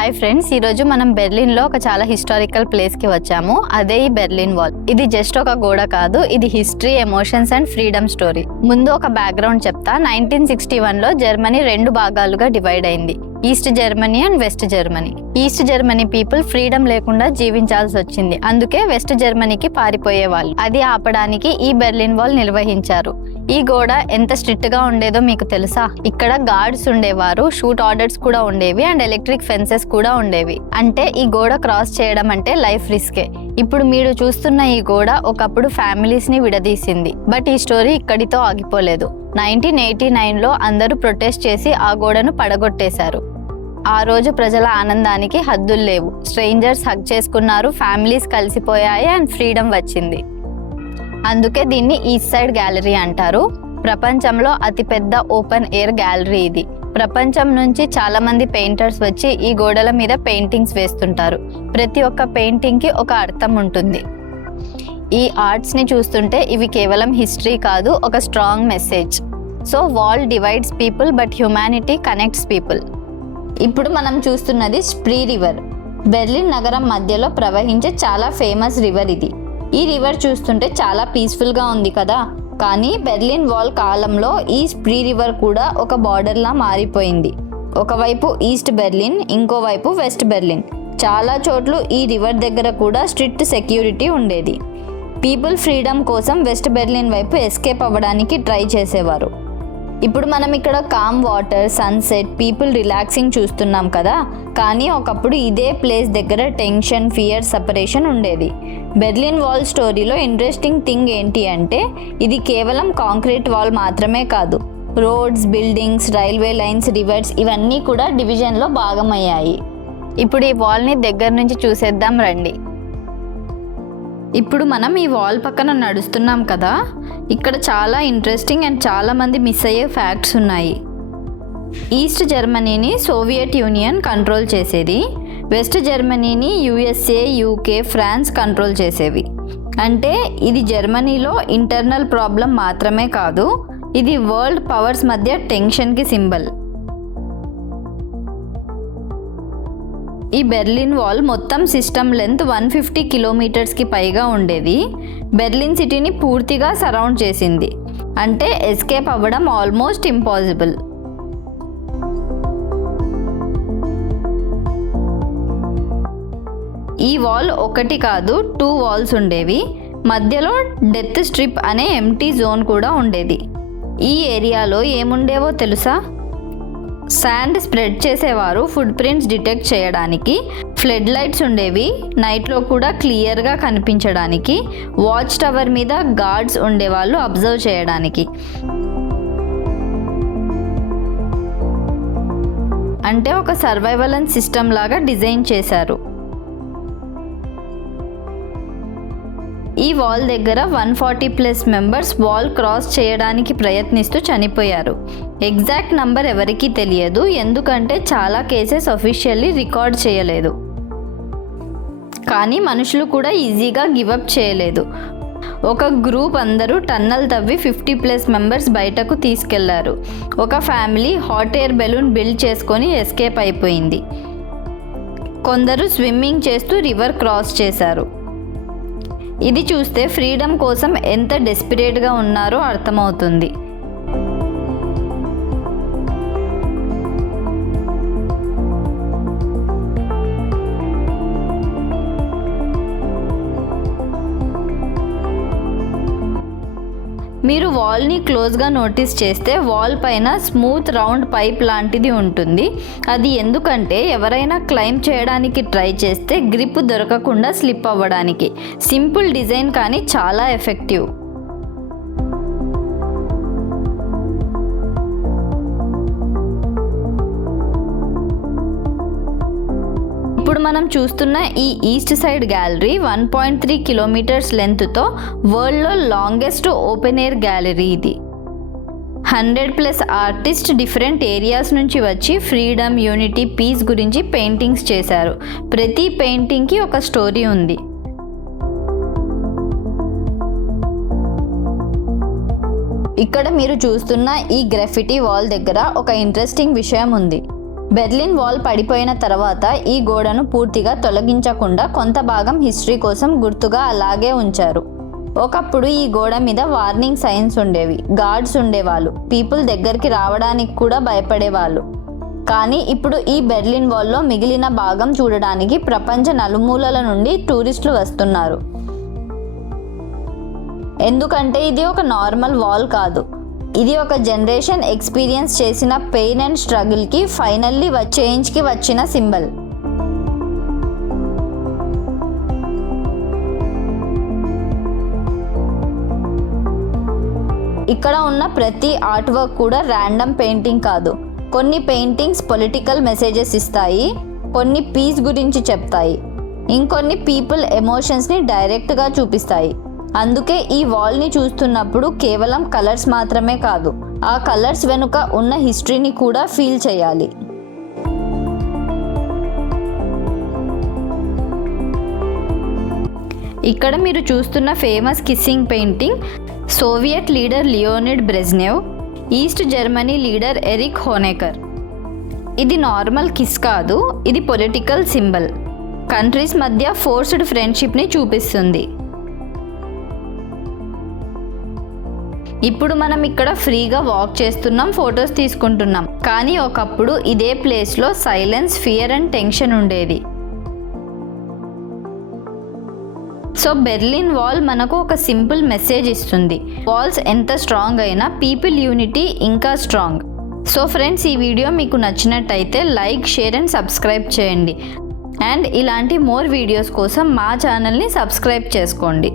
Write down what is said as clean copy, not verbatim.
Hi friends, ఈరోజు మనం బెర్లిన్లో ఒక చాలా హిస్టారికల్ ప్లేస్కి వచ్చాము. అదే ఈ బెర్లిన్ వాల్. ఇది జస్ట్ ఒక గోడ కాదు, ఇది history, emotions and freedom story. ముందు ఒక బ్యాక్గ్రౌండ్ చెప్తా. 1961లో జర్మనీ 2 భాగాలుగా డివైడ్ అయింది. East Germany and west Germany. East Germany people freedom లేకుండా జీవించాల్సి వచ్చింది. అందుకే వెస్ట్ జర్మనీకి పారిపోయేవాళ్ళు. అది ఆపడానికి ఈ బెర్లిన్ వాల్ నిర్వహించారు. ఈ గోడ ఎంత స్ట్రిక్ట్ గా ఉండేదో మీకు తెలుసా? ఇక్కడ గార్డ్స్ ఉండేవారు, షూట్ ఆర్డర్స్ కూడా ఉండేవి అండ్ ఎలక్ట్రిక్ ఫెన్సెస్ కూడా ఉండేవి. అంటే ఈ గోడ క్రాస్ చేయడం అంటే లైఫ్ రిస్కే. ఇప్పుడు మీరు చూస్తున్న ఈ గోడ ఒకప్పుడు ఫ్యామిలీస్ ని విడదీసింది. బట్ ఈ స్టోరీ ఇక్కడితో ఆగిపోలేదు. 1989లో అందరూ ప్రొటెస్ట్ చేసి ఆ గోడను పడగొట్టేశారు. ఆ రోజు ప్రజల ఆనందానికి హద్దులు లేవు. స్ట్రేంజర్స్ హగ్ చేసుకున్నారు, ఫ్యామిలీస్ కలిసిపోయాయి అండ్ ఫ్రీడమ్ వచ్చింది. అందుకే దీన్ని ఈస్ట్ సైడ్ గ్యాలరీ అంటారు. ప్రపంచంలో అతిపెద్ద ఓపెన్ ఎయిర్ గ్యాలరీ ఇది. ప్రపంచం నుంచి చాలా మంది పెయింటర్స్ వచ్చి ఈ గోడల మీద పెయింటింగ్స్ వేస్తుంటారు. ప్రతి ఒక్క పెయింటింగ్ కి ఒక అర్థం ఉంటుంది. ఈ ఆర్ట్స్ ని చూస్తుంటే ఇవి కేవలం హిస్టరీ కాదు, ఒక strong message. So wall divides people but humanity connects people. ఇప్పుడు మనం చూస్తున్నది స్ప్రీ రివర్. బెర్లిన్ నగరం మధ్యలో ప్రవహించే చాలా ఫేమస్ రివర్ ఇది. ఈ రివర్ చూస్తుంటే చాలా పీస్ఫుల్ గా ఉంది కదా, కానీ బెర్లిన్ వాల్ కాలంలో ఈ స్ప్రీ రివర్ కూడా ఒక బార్డర్ లా మారిపోయింది. ఒకవైపు ఈస్ట్ బెర్లిన్, ఇంకోవైపు వెస్ట్ బెర్లిన్. చాలా చోట్ల ఈ రివర్ దగ్గర కూడా స్ట్రిక్ట్ సెక్యూరిటీ ఉండేది. పీపుల్ ఫ్రీడమ్ కోసం వెస్ట్ బెర్లిన్ వైపు ఎస్కేప్ అవ్వడానికి ట్రై చేసేవారు. ఇప్పుడు మనం ఇక్కడ calm water, sunset, people relaxing చూస్తున్నాం కదా, కానీ ఒకప్పుడు ఇదే ప్లేస్ దగ్గర టెన్షన్, ఫియర్, సెపరేషన్ ఉండేది. బెర్లిన్ వాల్ స్టోరీలో ఇంట్రెస్టింగ్ థింగ్ ఏంటి అంటే ఇది కేవలం కాంక్రీట్ వాల్ మాత్రమే కాదు. Roads, buildings, railway lines, rivers ఇవన్నీ కూడా డివిజన్లో భాగమయ్యాయి. ఇప్పుడు ఈ వాల్ని దగ్గర నుంచి చూసేద్దాం రండి. ఇప్పుడు మనం ఈ వాల్ పక్కన నడుస్తున్నాం కదా, ఇక్కడ చాలా ఇంట్రెస్టింగ్ అండ్ చాలా మంది మిస్ అయ్యే ఫ్యాక్ట్స్ ఉన్నాయి. ఈస్ట్ జర్మనీని సోవియట్ యూనియన్ కంట్రోల్ చేసేది. వెస్ట్ జర్మనీని యుఎస్ఏ, యూకే, ఫ్రాన్స్ కంట్రోల్ చేసేవి. అంటే ఇది జర్మనీలో ఇంటర్నల్ ప్రాబ్లం మాత్రమే కాదు, ఇది వరల్డ్ పవర్స్ మధ్య టెన్షన్కి సింబల్. ఈ బెర్లిన్ వాల్ మొత్తం సిస్టమ్ లెంత్ 150 కిలోమీటర్స్కి పైగా ఉండేది. బెర్లిన్ సిటీని పూర్తిగా సరౌండ్ చేసింది. అంటే ఎస్కేప్ అవ్వడం ఆల్మోస్ట్ ఇంపాసిబుల్. ఈ వాల్ ఒకటి కాదు, 2 వాల్స్ ఉండేవి. మధ్యలో డెత్ స్ట్రిప్ అనే ఎంటీ జోన్ కూడా ఉండేది. ఈ ఏరియాలో ఏముండేవో తెలుసా? శాండ్ స్ప్రెడ్ చేసేవారు ఫుట్ ప్రింట్స్ డిటెక్ట్ చేయడానికి. ఫ్లడ్ లైట్స్ ఉండేవి, నైట్లో కూడా క్లియర్గా కనిపించడానికి. వాచ్ టవర్ మీద గార్డ్స్ ఉండేవాళ్ళు అబ్జర్వ్ చేయడానికి. అంటే ఒక సర్వైవలెన్స్ సిస్టమ్ లాగా డిజైన్ చేశారు. ఈ వాల్ దగ్గర 140+ మెంబర్స్ వాల్ క్రాస్ చేయడానికి ప్రయత్నిస్తూ చనిపోయారు. ఎగ్జాక్ట్ నంబర్ ఎవరికీ తెలియదు, ఎందుకంటే చాలా కేసెస్ అఫీషియల్లీ రికార్డ్ చేయలేదు. కానీ మనుషులు కూడా ఈజీగా గివప్ చేయలేదు. ఒక గ్రూప్ అందరూ టన్నల్ తవ్వి 50+ మెంబర్స్ బయటకు తీసుకెళ్లారు. ఒక family hot air balloon build చేసుకొని ఎస్కేప్ అయిపోయింది. కొందరు స్విమ్మింగ్ చేస్తూ రివర్ క్రాస్ చేశారు. ఇది చూస్తే ఫ్రీడమ్ కోసం ఎంత డెస్పిరేట్గా ఉన్నారో అర్థమవుతుంది. మీరు వాల్ని క్లోజ్గా నోటీస్ చేస్తే వాల్ పైన స్మూత్ రౌండ్ పైప్ లాంటిది ఉంటుంది. అది ఎందుకంటే ఎవరైనా క్లైంబ్ చేయడానికి ట్రై చేస్తే గ్రిప్ దొరకకుండా స్లిప్ అవ్వడానికి. సింపుల్ డిజైన్ కానీ చాలా ఎఫెక్టివ్. ఇప్పుడు మనం చూస్తున్న ఈ ఈస్ట్ సైడ్ గ్యాలరీ 1.3 కిలోమీటర్స్ లెంత్తో వరల్డ్లో లాంగెస్ట్ ఓపెన్ ఎయిర్ గ్యాలరీ ఇది. 100+ ఆర్టిస్ట్ డిఫరెంట్ ఏరియాస్ నుంచి వచ్చి ఫ్రీడమ్, యూనిటీ, పీస్ గురించి పెయింటింగ్స్ చేశారు. ప్రతి పెయింటింగ్కి ఒక స్టోరీ ఉంది. ఇక్కడ మీరు చూస్తున్న ఈ గ్రాఫిటీ వాల్ దగ్గర ఒక ఇంట్రెస్టింగ్ విషయం ఉంది. బెర్లిన్ వాల్ పడిపోయిన తర్వాత ఈ గోడను పూర్తిగా తొలగించకుండా కొంత భాగం హిస్టరీ కోసం గుర్తుగా అలాగే ఉంచారు. ఒకప్పుడు ఈ గోడ మీద వార్నింగ్ సైన్స్ ఉండేవి, గార్డ్స్ ఉండేవాళ్ళు, పీపుల్ దగ్గరికి రావడానికి కూడా భయపడేవాళ్ళు. కానీ ఇప్పుడు ఈ బెర్లిన్ వాల్లో మిగిలిన భాగం చూడడానికి ప్రపంచ నలుమూలల నుండి టూరిస్టులు వస్తున్నారు. ఎందుకంటే ఇది ఒక నార్మల్ వాల్ కాదు, ఇది ఒక జనరేషన్ ఎక్స్పీరియన్స్ చేసిన పెయిన్ అండ్ స్ట్రగుల్కి ఫైనల్లీ చేంజ్కి వచ్చిన సింబల్. ఇక్కడ ఉన్న ప్రతి ఆర్ట్ వర్క్ కూడా ర్యాండమ్ పెయింటింగ్ కాదు. కొన్ని పెయింటింగ్స్ పొలిటికల్ మెసేజెస్ ఇస్తాయి, కొన్ని పీస్ గురించి చెప్తాయి, ఇంకొన్ని పీపుల్ ఎమోషన్స్ని డైరెక్ట్గా చూపిస్తాయి. అందుకే ఈ వాల్ని చూస్తున్నప్పుడు కేవలం కలర్స్ మాత్రమే కాదు, ఆ కలర్స్ వెనుక ఉన్న హిస్టరీని కూడా ఫీల్ చేయాలి. ఇక్కడ మీరు చూస్తున్న famous kissing painting Soviet leader Leonid Brezhnev, East Germany leader Erich Honecker. ఇది నార్మల్ కిస్ కాదు, ఇది పొలిటికల్ సింబల్. కంట్రీస్ మధ్య ఫోర్స్డ్ ఫ్రెండ్షిప్ని చూపిస్తుంది. ఇప్పుడు మనం ఇక్కడ ఫ్రీగా వాక్ చేస్తున్నాం, ఫొటోస్ తీసుకుంటున్నాం. కానీ ఒకప్పుడు ఇదే ప్లేస్లో సైలెన్స్, ఫియర్ అండ్ టెన్షన్ ఉండేది. సో బెర్లిన్ వాల్ మనకు ఒక సింపుల్ మెసేజ్ ఇస్తుంది. వాల్స్ ఎంత స్ట్రాంగ్ అయినా పీపుల్ యూనిటీ ఇంకా స్ట్రాంగ్. సో ఫ్రెండ్స్, ఈ వీడియో మీకు నచ్చినట్టయితే లైక్, షేర్ అండ్ సబ్స్క్రైబ్ చేయండి. అండ్ ఇలాంటి మోర్ వీడియోస్ కోసం మా ఛానల్ని సబ్స్క్రైబ్ చేసుకోండి.